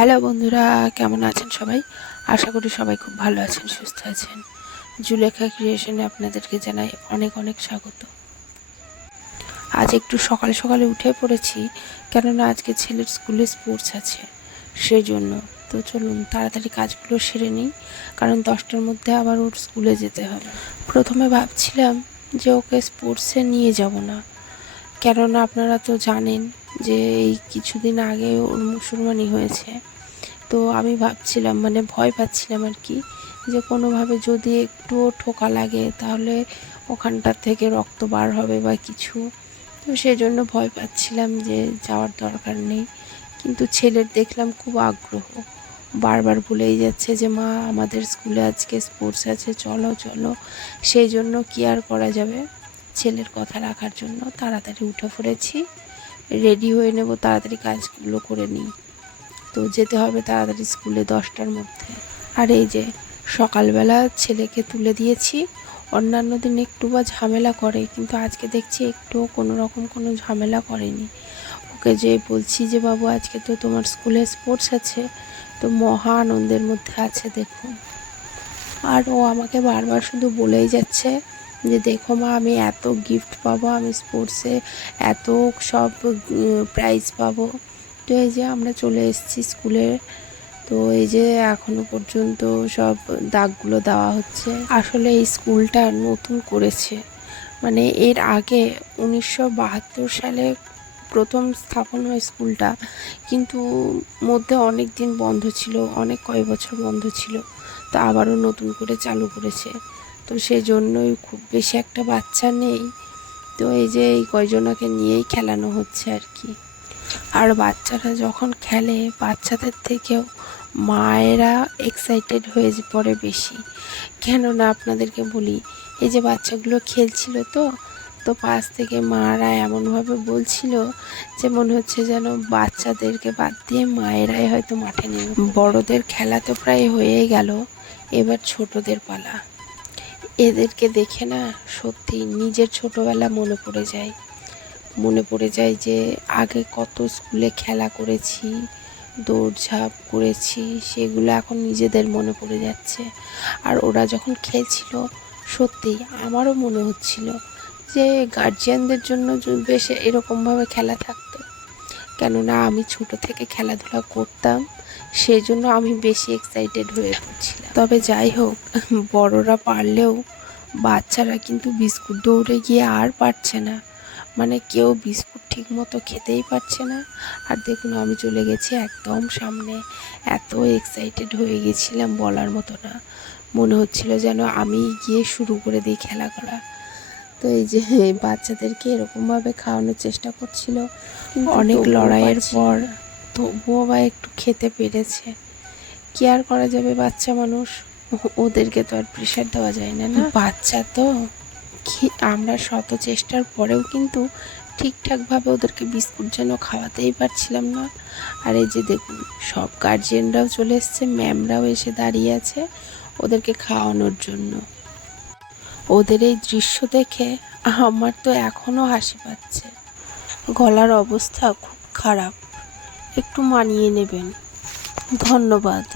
Hello বন্ধুরা, কেমন আছেন সবাই? আশা করি সবাই খুব ভালো আছেন, সুস্থ আছেন। জুলেখা ক্রিয়েশনে আপনাদেরকে জানাই অনেক অনেক স্বাগত। আজ একটু সকালে সকালে উঠে পড়েছি, কেননা আজকে ছেলের স্কুলে স্পোর্টস আছে, সেই জন্য। তো চলুন তাড়াতাড়ি কাজগুলো সেরে নিই, কারণ 10টার মধ্যে আবার ওর স্কুলে যেতে হবে। প্রথমে ভাবছিলাম যে ওকে স্পোর্টসে নিয়ে যাব না, কেননা আপনারা তো জানেন যে এই কিছুদিন আগে ওর মুসলমানি হয়েছে। তো আমি ভাবছিলাম, মানে ভয় পাচ্ছিলাম আর কি, যে কোনোভাবে যদি একটুও ঠোকা লাগে তাহলে ওখানটার থেকে রক্ত বার হবে বা কিছু। তো সেই জন্য ভয় পাচ্ছিলাম যে যাওয়ার দরকার নেই। কিন্তু ছেলের দেখলাম খুব আগ্রহ, বারবার বলেই যাচ্ছে যে মা আমাদের স্কুলে আজকে স্পোর্টস আছে, চলো চলো। সেই জন্য কি আর করা যাবে, ছেলের কথা রাখার জন্য তাড়াতাড়ি উঠে পড়েছি, রেডি হয়ে নেব, তাড়াতাড়ি কাজগুলো করে নিই। তো যেতে হবে তাড়াতাড়ি স্কুলে 10টার মধ্যে। আর এই যে সকালবেলা ছেলেকে তুলে দিয়েছি। অন্যান্য দিন একটু বা ঝামেলা করে, কিন্তু আজকে দেখছি একটুও কোনো রকম কোনো ঝামেলা করেনি। ওকে যে বলছি যে বাবু আজকে তো তোমার স্কুলে স্পোর্টস আছে, তো মহা আনন্দের মধ্যে আছে দেখুন। আর ও আমাকে বারবার শুধু বলেই যাচ্ছে যে দেখো মা, আমি এত গিফট পাবো, আমি স্পোর্টসে এত সব প্রাইজ পাবো। তো এই যে আমরা চলে এসেছি স্কুলে। তো এই যে এখনো পর্যন্ত সব দাগগুলো দেওয়া হচ্ছে। আসলে এই স্কুলটা নতুন করেছে, মানে এর আগে 1972 সালে প্রথম স্থাপন হয় স্কুলটা, কিন্তু মধ্যে অনেক দিন বন্ধ ছিল, অনেক কয়েক বছর বন্ধ ছিল। তো আবারও নতুন করে চালু করেছে। তো সেই জন্যই খুব বেশি একটা বাচ্চা নেই। তো এই যে এই কয়জনাকে নিয়েই খেলানো হচ্ছে আর কি। আর বাচ্চারা যখন খেলে, বাচ্চাদের থেকেও মায়েরা এক্সাইটেড হয়ে পড়ে বেশি। কেননা আপনাদেরকে বলি, এই যে বাচ্চাগুলো খেলছিল, তো তো পাশ থেকে মারা এমনভাবে বলছিল যে মনে হচ্ছে যেন বাচ্চাদেরকে বাদ দিয়ে মায়েরাই হয়তো মাঠে নেমে। বড়দের খেলা তো প্রায় হয়েই গেল, এবার ছোটদের পালা। এদেরকে দেখে না সত্যি নিজের ছোটবেলা মনে পড়ে যায় যে আগে কত স্কুলে খেলা করেছি, দৌড়ঝাঁপ করেছি, সেগুলো এখন নিজেদের মনে পড়ে যাচ্ছে। আর ওরা যখন খেলছিল, সত্যি আমারও মনে হচ্ছিল যে গার্জিয়ানদের জন্য বেশ এরকমভাবে খেলা থাকতো, কেননা আমি ছোট থেকে খেলাধুলা করতাম, সেই জন্য আমি বেশি এক্সাইটেড হয়ে পড়ছিলাম। তবে যাই হোক, বড়রা পারলেও বাচ্চারা কিন্তু বিস্কুট দৌড়ে গিয়ে আর পারছে না, মানে কেউ বিস্কুট ঠিক মতো খেতেই পারছে না। আর দেখুন আমি চলে গেছি একদম সামনে, এত এক্সাইটেড হয়ে গেছিলাম বলার মতো না। মনে হচ্ছিল যেন আমি গিয়ে শুরু করে দিই খেলা করা। তো এই যে বাচ্চাদেরকে এরকমভাবে খাওয়ানোর চেষ্টা করছিল, অনেক লড়াইয়ের পর তবুও বা একটু খেতে পেরেছে। কি আর করা যাবে, বাচ্চা মানুষ, ওদেরকে তো আর প্রেশার দেওয়া যায় না। না বাচ্চা তো, আমরা শত চেষ্টার পরেও কিন্তু ঠিকঠাকভাবে ওদেরকে বিস্কুট যেন খাওয়াতেই পারছিলাম না। আর এই যে দেখুন, সব গার্জিয়ানরাও চলে এসছে, ম্যামরাও এসে দাঁড়িয়ে আছে ওদেরকে খাওয়ানোর জন্য। ওদের এই দৃশ্য দেখে আমার তো এখনও হাসি পাচ্ছে। গলার অবস্থা খুব খারাপ, একটু মানিয়ে নেবেন। ধন্যবাদ।